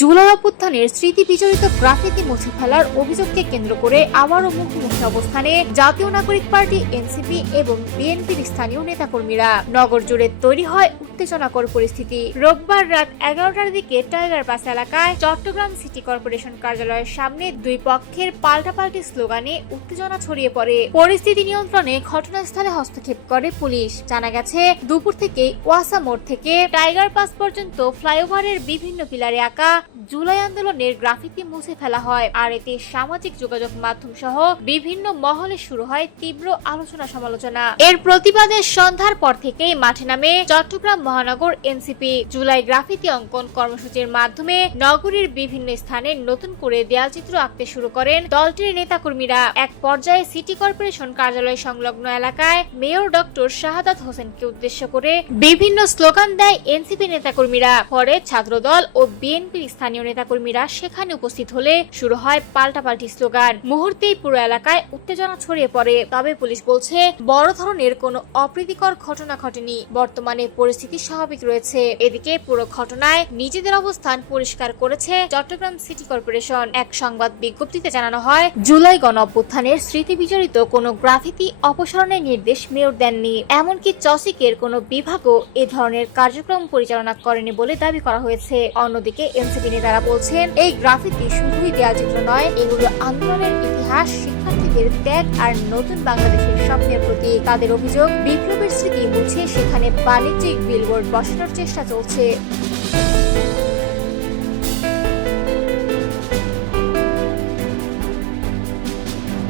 জুলাই অভ্যুত্থানের স্মৃতি বিজড়িত গ্রাফিতি মুছে ফেলার অভিযোগকে কেন্দ্র করে আবারও মুখোমুখি অবস্থানে জাতীয় নাগরিক পার্টি এনসিপি এবং বিএনপির স্থানীয় নেতাকর্মীরা। নগর জুড়ে তৈরি হয় উত্তেজনাকর পরিস্থিতি। রোববার রাত 11টার দিকে টাইগার পাস এলাকায় চট্টগ্রাম সিটি কর্পোরেশন কার্যালয়ের সামনে দুই পক্ষের পাল্টাপাল্টি স্লোগানে উত্তেজনা ছড়িয়ে পড়ে। পরিস্থিতি নিয়ন্ত্রণে ঘটনাস্থলে হস্তক্ষেপ করে পুলিশ। জানা গেছে, দুপুর থেকে ওয়াসা মোড় থেকে টাইগার পাস পর্যন্ত ফ্লাইওভারের বিভিন্ন পিলারে আঁকা জুলাই আন্দোলনের গ্রাফিতি মুছে ফেলা হয়, আর এতে সামাজিক যোগাযোগ মাধ্যম সহ বিভিন্ন মহলে শুরু হয় তীব্র আলোচনা সমালোচনা। এর প্রতিবাদে সন্ধ্যার পর থেকেই মাঠে নামে চট্টগ্রাম মহানগর এনসিপি। জুলাই গ্রাফিতি অঙ্কন কর্মসূচির মাধ্যমে নগরীর বিভিন্ন স্থানে নতুন করে দেয়ালচিত্র আঁকতে শুরু করেন দলটির নেতাকর্মীরা। এক পর্যায়ে সিটি কর্পোরেশন কার্যালয় সংলগ্ন এলাকায় মেয়র ডক্টর শাহাদাত হোসেনকে উদ্দেশ্য করে বিভিন্ন স্লোগান দেয় এনসিপি নেতাকর্মীরা। পরে ছাত্রদল ও বিএনপির স্থানীয় নেতাকর্মীরা সেখানে উপস্থিত হলে শুরু হয় পাল্টাপাল্টি স্লোগান। মুহূর্তেই পুরো এলাকায় উত্তেজনা ছড়িয়ে পড়ে। তবে পুলিশ বলছে, বড় ধরনের কোনো অপ্রীতিকর ঘটনা ঘটেনি। বর্তমানে পরিস্থিতি স্বাভাবিক রয়েছে। এদিকে পুরো ঘটনায় নিজেদের অবস্থান পরিষ্কার করেছে চট্টগ্রাম সিটি কর্পোরেশন। এক সংবাদ বিজ্ঞপ্তিতে জানানো হয়, জুলাই গণ অভ্যুত্থানের স্মৃতি বিজড়িত কোনো গ্রাফিতি অপসারণের নির্দেশ মেয়র দেননি। এমনকি চসিকের কোনো বিভাগও এ ধরনের কার্যক্রম পরিচালনা করেনি বলে দাবি করা হয়েছে। অন্যদিকে এনসিপি নেতারা বলছেন, এই গ্রাফিতি শুধুই দেয়ালচিত্র নয়, এগুলো আন্দোলনের ইতিহাস, শিক্ষার্থীদের ত্যাগ আর নতুন বাংলাদেশের স্বপ্নের প্রতি। তাদের অভিযোগ, বিপ্লবের স্মৃতি মুছে সেখানে বাণিজ্যিক বিলবোর্ড বসানোর চেষ্টা চলছে।